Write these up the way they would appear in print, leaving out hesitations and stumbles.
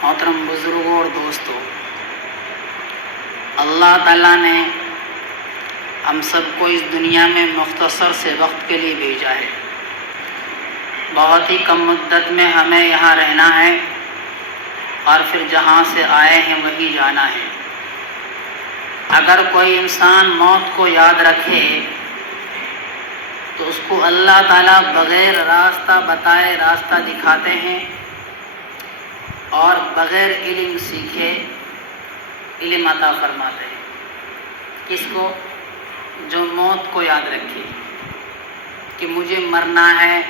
محترم بزرگوں اور دوستوں، اللہ تعالیٰ نے ہم سب کو اس دنیا میں مختصر سے وقت کے لیے بھیجا ہے۔ بہت ہی کم مدت میں ہمیں یہاں رہنا ہے اور پھر جہاں سے آئے ہیں وہیں جانا ہے۔ اگر کوئی انسان موت کو یاد رکھے تو اس کو اللہ تعالیٰ بغیر راستہ بتائے راستہ دکھاتے ہیں، اور بغیر علم سیکھے علم عطا فرماتے ہیں۔ کس کو؟ جو موت کو یاد رکھے کہ مجھے مرنا ہے،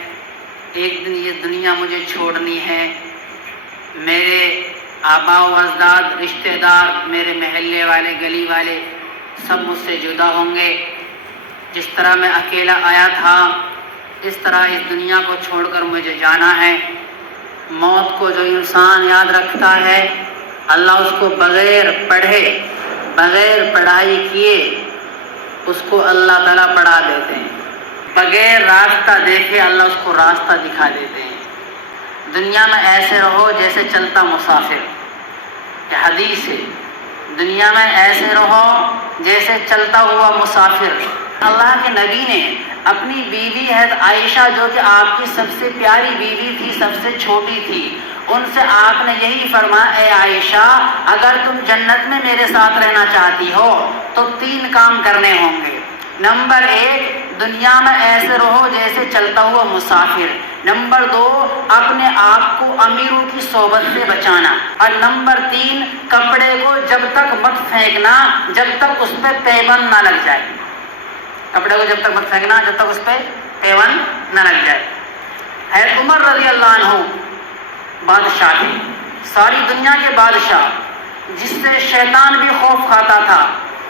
ایک دن یہ دنیا مجھے چھوڑنی ہے، میرے آبا و اجداد، رشتہ دار، میرے محلے والے، گلی والے سب مجھ سے جدا ہوں گے۔ جس طرح میں اکیلا آیا تھا اس طرح اس دنیا کو چھوڑ کر مجھے جانا ہے۔ موت کو جو انسان یاد رکھتا ہے، اللہ اس کو بغیر پڑھے، بغیر پڑھائی کیے اس کو اللہ تعالیٰ پڑھا دیتے ہیں، بغیر راستہ دیکھے اللہ اس کو راستہ دکھا دیتے ہیں۔ دنیا میں ایسے رہو جیسے چلتا مسافر، یہ حدیث ہے، دنیا میں ایسے رہو جیسے چلتا ہوا مسافر۔ اللہ کے نبی نے اپنی بیوی حضرت عائشہ، جو کہ آپ کی سب سے پیاری بیوی تھی، سب سے چھوٹی تھی، ان سے آپ نے یہی فرمایا، اے عائشہ اگر تم جنت میں میرے ساتھ رہنا چاہتی ہو تو 3 کام کرنے ہوں گے۔ نمبر 1، دنیا میں ایسے رہو جیسے چلتا ہوا مسافر۔ نمبر 2، اپنے آپ کو امیروں کی صحبت سے بچانا۔ اور نمبر 3، کپڑے کو جب تک مت پھینکنا جب تک اس پہ پیوند نہ لگ جائے۔ کپڑے کو جب تک مت پھینکنا جب تک اس پہ پیوند نہ لگ جائے۔ حضرت عمر رضی اللہ عنہ بادشاہ تھے، ساری دنیا کے بادشاہ، جس سے شیطان بھی خوف کھاتا تھا۔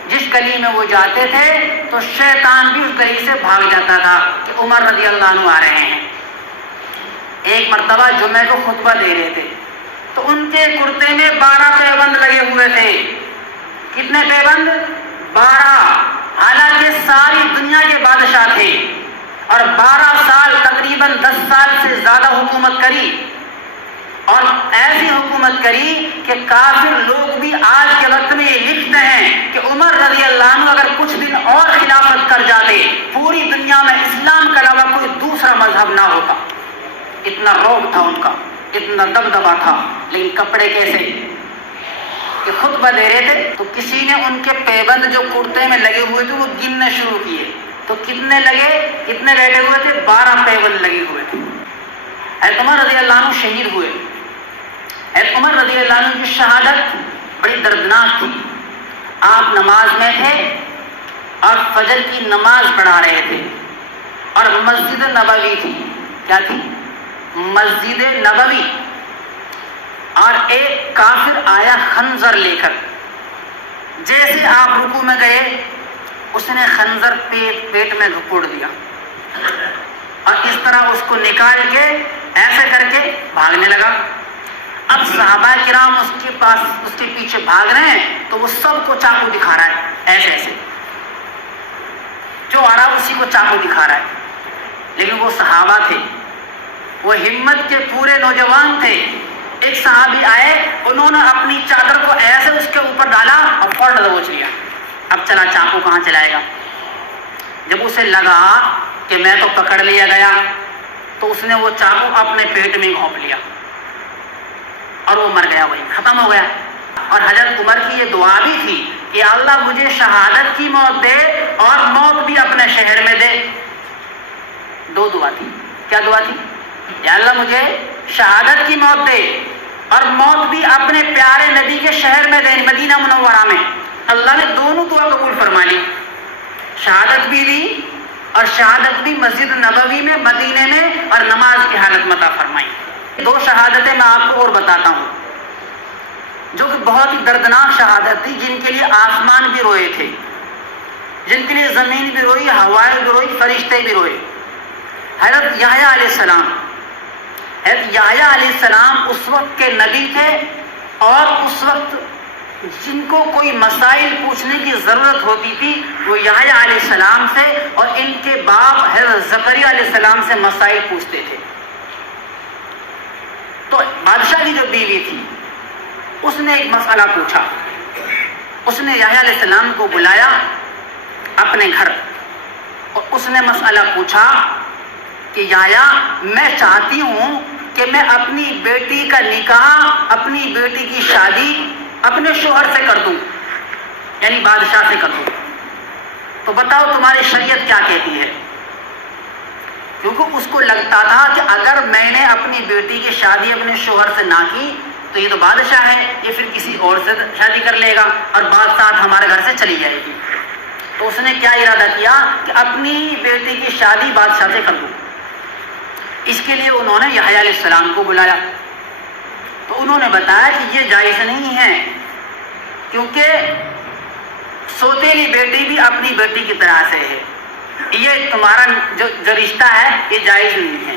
جس گلی میں وہ جاتے تھے تو شیطان بھی اس گلی سے بھاگ جاتا تھا کہ عمر رضی اللہ عنہ آ رہے ہیں۔ ایک مرتبہ جمعے کو خطبہ دے رہے تھے تو ان کے کرتے میں 12 پیوند لگے ہوئے تھے۔ کتنے پیوند؟ 12۔ حالانکہ ساری دنیا کے بادشاہ تھے اور 12 سال، تقریباً 10 سال سے زیادہ حکومت کری، اور ایسی حکومت کری کہ کافر لوگ بھی آج کے وقت میں یہ لکھتے ہیں کہ عمر رضی اللہ عنہ اگر کچھ دن اور خلافت کر جاتے پوری دنیا میں اسلام کے علاوہ کوئی دوسرا مذہب نہ ہوتا۔ اتنا رعب تھا ان کا، اتنا دبدبا تھا۔ لیکن کپڑے کیسے؟ کہ خطبہ دے رہے تھے تو کسی نے ان کے پیبند جو کرتے میں لگے ہوئے تھے وہ گننے شروع کیے تو کتنے لگے؟ کتنے بیٹھے ہوئے تھے؟ 12 پیبند لگے ہوئے تھے۔ حضرت عمر رضی اللہ عنہ شہید ہوئے۔ حضرت عمر رضی اللہ عنہ کی شہادت بڑی دردناک تھی۔ آپ نماز میں تھے اور فجر کی نماز پڑھا رہے تھے، اور مسجد نبوی تھی۔ کیا تھی؟ مسجد نبوی۔ اور ایک کافر آیا خنجر لے کر، جیسے آپ رکوع میں گئے اس نے خنجر پیٹ میں گھپوڑ دیا، اور اس طرح اس کو نکال کے ایسے کر کے بھاگنے لگا۔ اب صحابہ کرام اس کے پیچھے بھاگ رہے ہیں تو وہ سب کو چاقو دکھا رہا ہے، ایسے ایسے جو آ رہا اسی کو چاقو دکھا رہا ہے۔ لیکن وہ صحابہ تھے، وہ ہمت کے پورے نوجوان تھے۔ ایک صحابی آئے، انہوں نے اپنی چادر کو ایسے اس کے اوپر ڈالا اور فوراً دبوچ لیا۔ اب چلا چاقو کہاں چلائے گا؟ جب اسے لگا کہ میں تو پکڑ لیا گیا تو اس نے وہ چاقو اپنے پیٹ میں گھونپ لیا اور وہ مر گیا، وہی ختم ہو گیا۔ اور حضرت عمر کی یہ دعا بھی تھی کہ اللہ مجھے شہادت کی موت دے اور موت بھی اپنے شہر میں دے۔ 2 دعا تھی۔ کیا دعا تھی؟ یا اللہ مجھے شہادت کی موت دے اور موت بھی اپنے پیارے نبی کے شہر میں دے، مدینہ منورہ میں۔ اللہ نے دونوں دعا قبول فرما لی، شہادت بھی دی اور شہادت بھی مسجد نبوی میں، مدینے میں، اور نماز کی حالت میں عطا فرمائی۔ 2 شہادتیں میں آپ کو اور بتاتا ہوں جو کہ بہت ہی دردناک شہادت تھی، جن کے لیے آسمان بھی روئے تھے، جن کے لیے زمین بھی روئی، ہوائیں بھی روئی، فرشتے بھی روئے۔ حضرت یحییٰ علیہ السلام، حضرت یحییٰ علیہ السلام اس وقت کے نبی تھے، اور اس وقت جن کو کوئی مسائل پوچھنے کی ضرورت ہوتی تھی وہ یحییٰ علیہ السلام سے اور ان کے باپ حضرت زکریا علیہ السلام سے مسائل پوچھتے تھے۔ تو بادشاہ کی جو بیوی تھی اس نے ایک مسئلہ پوچھا. اس نے یحییٰ علیہ السلام کو بلایا اپنے گھر اور اس نے مسئلہ پوچھا کہ یحییٰ میں چاہتی ہوں کہ میں اپنی بیٹی کا نکاح، اپنی بیٹی کی شادی اپنے شوہر سے کر دوں، یعنی بادشاہ سے کر دوں، تو بتاؤ تمہاری شریعت کیا کہتی ہے؟ کیونکہ اس کو لگتا تھا کہ اگر میں نے اپنی بیٹی کی شادی اپنے شوہر سے نہ کی تو یہ تو بادشاہ ہے، یہ پھر کسی اور سے شادی کر لے گا اور بادشاہ ہمارے گھر سے چلی جائے گی. تو اس نے کیا ارادہ کیا کہ اپنی بیٹی کی شادی بادشاہ سے کر دوں. اس کے لیے انہوں نے یحییٰ علیہ السلام کو بلایا. تو انہوں نے بتایا کہ یہ جائز نہیں ہے، کیونکہ سوتیلی بیٹی بھی اپنی بیٹی کی طرح سے ہے، یہ تمہارا جو رشتہ ہے یہ جائز نہیں ہے.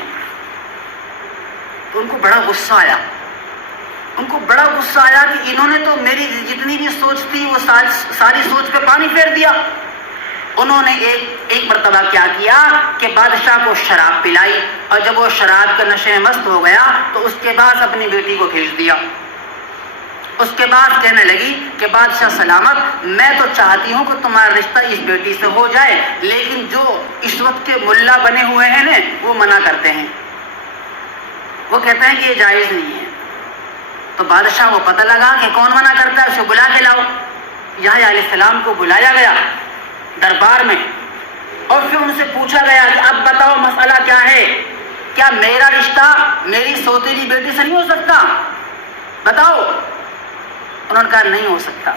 تو ان کو بڑا غصہ آیا، ان کو بڑا غصہ آیا کہ انہوں نے تو میری جتنی بھی سوچ تھی وہ ساری سوچ پہ پانی پھیر دیا. انہوں نے ایک مرتبہ کیا کیا کہ بادشاہ کو شراب پلائی، اور جب وہ شراب کے نشے میں مست ہو گیا تو اس کے بعد اپنی بیٹی کو بھیج دیا. اس کے بعد کہنے لگی کہ بادشاہ سلامت، میں تو چاہتی ہوں کہ تمہارا رشتہ اس بیٹی سے ہو جائے، لیکن جو اس وقت کے ملا بنے ہوئے ہیں نا وہ منع کرتے ہیں، وہ کہتے ہیں کہ یہ جائز نہیں ہے. تو بادشاہ کو پتہ لگا کہ کون منع کرتا ہے، اسے بلا کے لاؤ. یحییٰ علیہ السلام کو بلایا گیا دربار میں اور پھر ان سے پوچھا گیا کہ اب بتاؤ مسئلہ کیا ہے، کیا میرا رشتہ میری سوتیلی بیٹی سے نہیں ہو سکتا؟ بتاؤ. انہوں نے کہا نہیں ہو سکتا،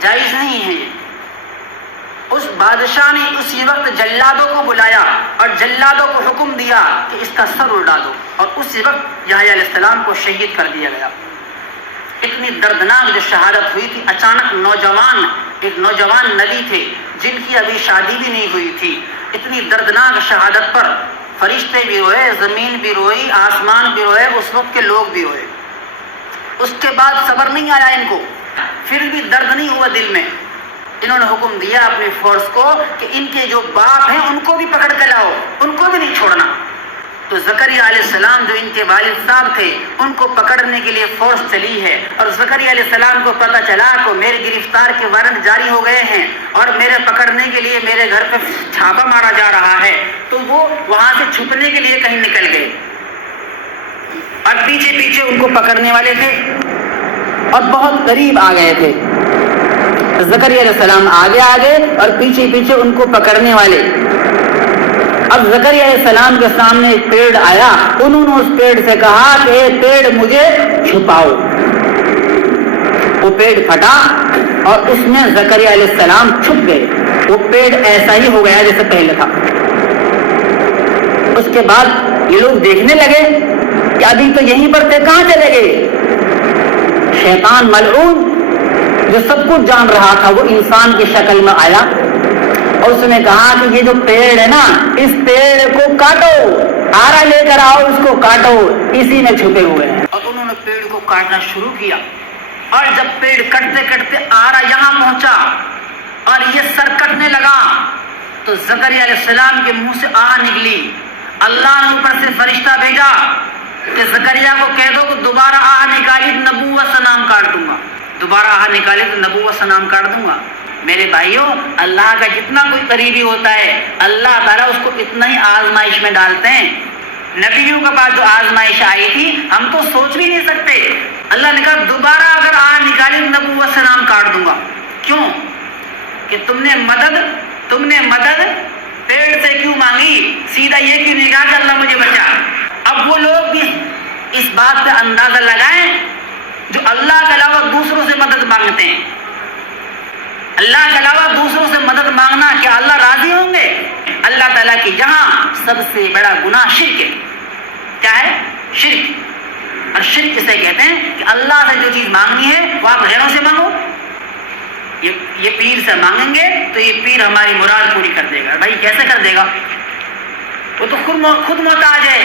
جائز نہیں ہے. اس بادشاہ نے اسی وقت جلادوں کو بلایا اور جلادوں کو حکم دیا کہ اس کا سر اڑا دو، اور اسی وقت یحییٰ علیہ السلام کو شہید کر دیا گیا. اتنی دردناک جو شہادت ہوئی تھی. اچانک ایک نوجوان نبی تھے جن کی ابھی شادی بھی نہیں ہوئی تھی. اتنی دردناک شہادت پر فرشتے بھی روئے، زمین بھی روئی، آسمان بھی روئے، اس وقت کے لوگ بھی روئے. اس کے بعد صبر نہیں آیا ان کو، پھر بھی درد نہیں ہوا دل میں. انہوں نے حکم دیا اپنی فورس کو کہ ان کے جو باپ ہیں ان کو بھی پکڑ کے لاؤ، ان کو بھی نہیں چھوڑنا. تو زکریا علیہ السلام جو ان کے والد صاحب تھے ان کو پکڑنے کے لیے فورس چلی ہے، اور زکریا علیہ السلام کو پتہ چلا کہ میرے گرفتار کے وارنٹ جاری ہو گئے ہیں اور میرے پکڑنے کے لیے میرے گھر پہ چھاپا مارا جا رہا ہے. تو وہ وہاں سے چھپنے کے لیے کہیں نکل گئے اور پیچھے پیچھے ان کو پکڑنے والے تھے اور بہت قریب آ گئے تھے. زکریا علیہ السلام آگے آگے اور پیچھے پیچھے ان کو پکڑنے والے. اب زکریا علیہ السلام کے سامنے ایک پیڑ آیا، انہوں نے اس پیڑ سے کہا کہ اے پیڑ مجھے چھپاؤ. وہ پیڑ پھٹا اور اس میں زکریا علیہ السلام چھپ گئے. وہ پیڑ ایسا ہی ہو گیا جیسے پہلے تھا. اس کے بعد یہ لوگ دیکھنے لگے کہ ابھی تو یہیں پر تھے، کہاں چلے گئے؟ شیطان ملعون جو سب کچھ جان رہا تھا وہ انسان کی شکل میں آیا اور اس نے کہا کہ یہ جو پیڑ ہے نا اس پیڑ کو کاٹو، آرا لے کر آؤ، اس کو کاٹو، اسی میں چھپے ہوئے ہیں. اور انہوں نے پیڑ کو کاٹنا شروع کیا اور جب پیڑ کٹتے کٹتے آرا یہاں پہنچا اور یہ سر کٹنے لگا تو زکریا علیہ السلام کے منہ سے آہ نکلی. اللہ نے اوپر سے فرشتہ بھیجا کہ زکریا کو کہہ دو کہ دوبارہ آہ نکالی تو نبوت سے نام کاٹ دوں گا، دوبارہ آہ نکالی تو نبوت سے نام کاٹ دوں گا. میرے بھائیوں، اللہ کا جتنا کوئی قریبی ہوتا ہے اللہ تعالیٰ اس کو اتنا ہی آزمائش میں ڈالتے ہیں. نبیوں کے بعد جو آزمائش آئی تھی ہم تو سوچ بھی نہیں سکتے. اللہ نے کہا دوبارہ اگر آہ نکالی تو نبوت سے نام کاٹ دوں گا. کیوں؟ کہ تم نے مدد پیڑ سے کیوں مانگی، سیدھا یہ کیوں نہیں کہا کہ اللہ مجھے بچا. اب وہ لوگ بھی اس بات پہ اندازہ لگائیں جو اللہ کے علاوہ دوسروں سے مدد مانگتے ہیں. اللہ کے علاوہ دوسروں سے مدد مانگنا کیا اللہ راضی ہوں گے؟ اللہ تعالیٰ کے یہاں سب سے بڑا گناہ شرک ہے. کیا ہے؟ شرک. اور شرک اسے کہتے ہیں کہ اللہ سے جو چیز مانگنی ہے وہ آپ غیروں سے مانگو. یہ پیر سے مانگیں گے تو یہ پیر ہماری مراد پوری کر دے گا. بھائی کیسے کر دے گا؟ وہ تو خود محتاج ہے.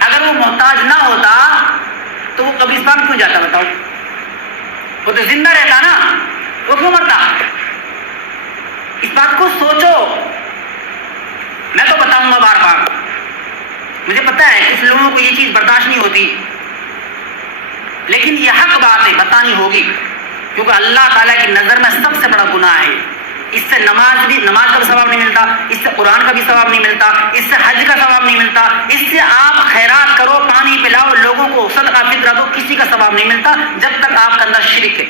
اگر وہ محتاج نہ ہوتا تو وہ قبرستان کیوں جاتا بتاؤ؟ وہ تو زندہ رہتا نا، وہ کیوں مرتا؟ اس بات کو سوچو. میں تو بتاؤں گا بار بار، مجھے پتا ہے اس لوگوں کو یہ چیز برداشت نہیں ہوتی. لیکن یہ حق بات ہے بتانی ہوگی، کیونکہ اللہ تعالیٰ کی نظر میں سب سے بڑا گناہ ہے۔ اس سے نماز کا بھی ثواب نہیں ملتا، اس سے قرآن کا بھی ثواب نہیں ملتا، اس سے حج کا ثواب نہیں ملتا، اس سے آپ خیرات کرو، پانی پلاؤ، لوگوں کو صدقہ فطرہ دو، کسی کا ثواب نہیں ملتا جب تک آپ کے اندر شرک ہے۔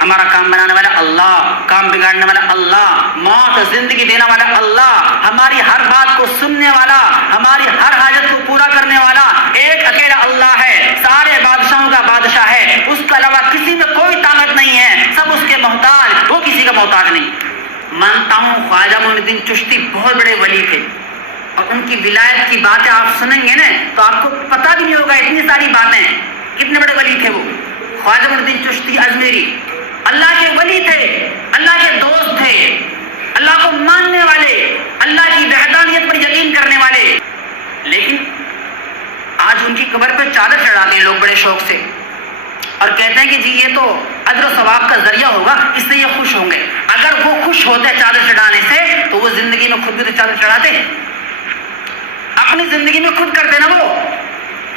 ہمارا کام بنانے والا اللہ، کام بگاڑنے والا اللہ، موت زندگی دینے والا اللہ، ہماری ہر بات کو سننے والا، ہماری ہر حاجت کو پورا کرنے والا ایک اکیلا اللہ ہے، سارے بادشاہوں کا بادشاہ ہے، اس کے علاوہ کسی میں کوئی طاقت نہیں ہے، سب اس کے محتاج، وہ کسی کا محتاج نہیں۔ مانتا ہوں خواجہ معین الدین چشتی بہت بڑے ولی تھے، اور ان کی ولایت کی باتیں آپ سنیں گے نا تو آپ کو پتہ بھی نہیں ہوگا، اتنی ساری باتیں، کتنے بڑے ولی تھے وہ۔ خواجہ معین الدین چشتی ازمیری اللہ کے ولی تھے، اللہ کے دوست تھے، اللہ کو ماننے والے، اللہ کی وحدانیت پر یقین کرنے والے، لیکن آج ان کی قبر پہ چادر چڑھاتے ہیں لوگ بڑے شوق سے، اور کہتے ہیں کہ جی یہ تو اجر و ثواب کا ذریعہ ہوگا، اس سے یہ خوش ہوں گے۔ اگر وہ خوش ہوتے چادر چڑھانے سے تو وہ زندگی میں خود بھی تو چادر چڑھاتے، اپنی زندگی میں خود کرتے نا وہ۔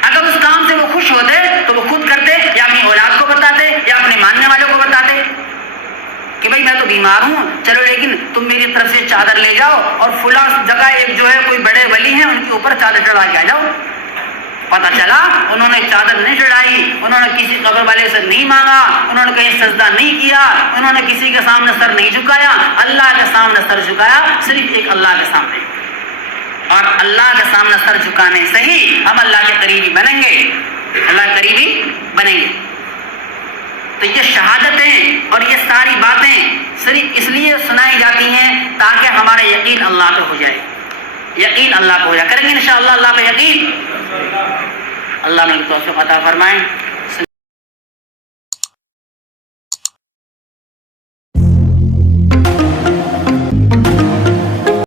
اگر اس کام سے وہ خوش ہوتے تو وہ خود کرتے، یا اپنی اولاد کو بتاتے، یا اپنے ماننے والوں کو بتاتے کہ بھائی میں تو بیمار ہوں، چلو لیکن تم میری طرف سے چادر لے جاؤ اور فلاں جگہ ایک جو ہے کوئی بڑے ولی ہیں ان کے اوپر چادر چڑھا کے آ جاؤ۔ پتہ چلا انہوں نے چادر نہیں چڑھائی، انہوں نے کسی قبر والے سے نہیں مانگا، انہوں نے کہیں سجدہ نہیں کیا، انہوں نے کسی کے سامنے سر نہیں جھکایا، اللہ کے سامنے سر جھکایا، صرف ایک اللہ کے سامنے۔ اور اللہ کے سامنے سر جھکانے سے ہی ہم اللہ کے قریبی بنیں گے، اللہ کے قریبی بنیں گے۔ تو یہ شہادتیں اور یہ ساری باتیں صرف اس لیے سنائی جاتی ہیں تاکہ ہمارا یقین اللہ پہ ہو جائے، یقین اللہ پہ ہو جائے۔ کریں گے انشاءاللہ اللہ پہ یقین، اللہ نے توفیق عطا فرمائے۔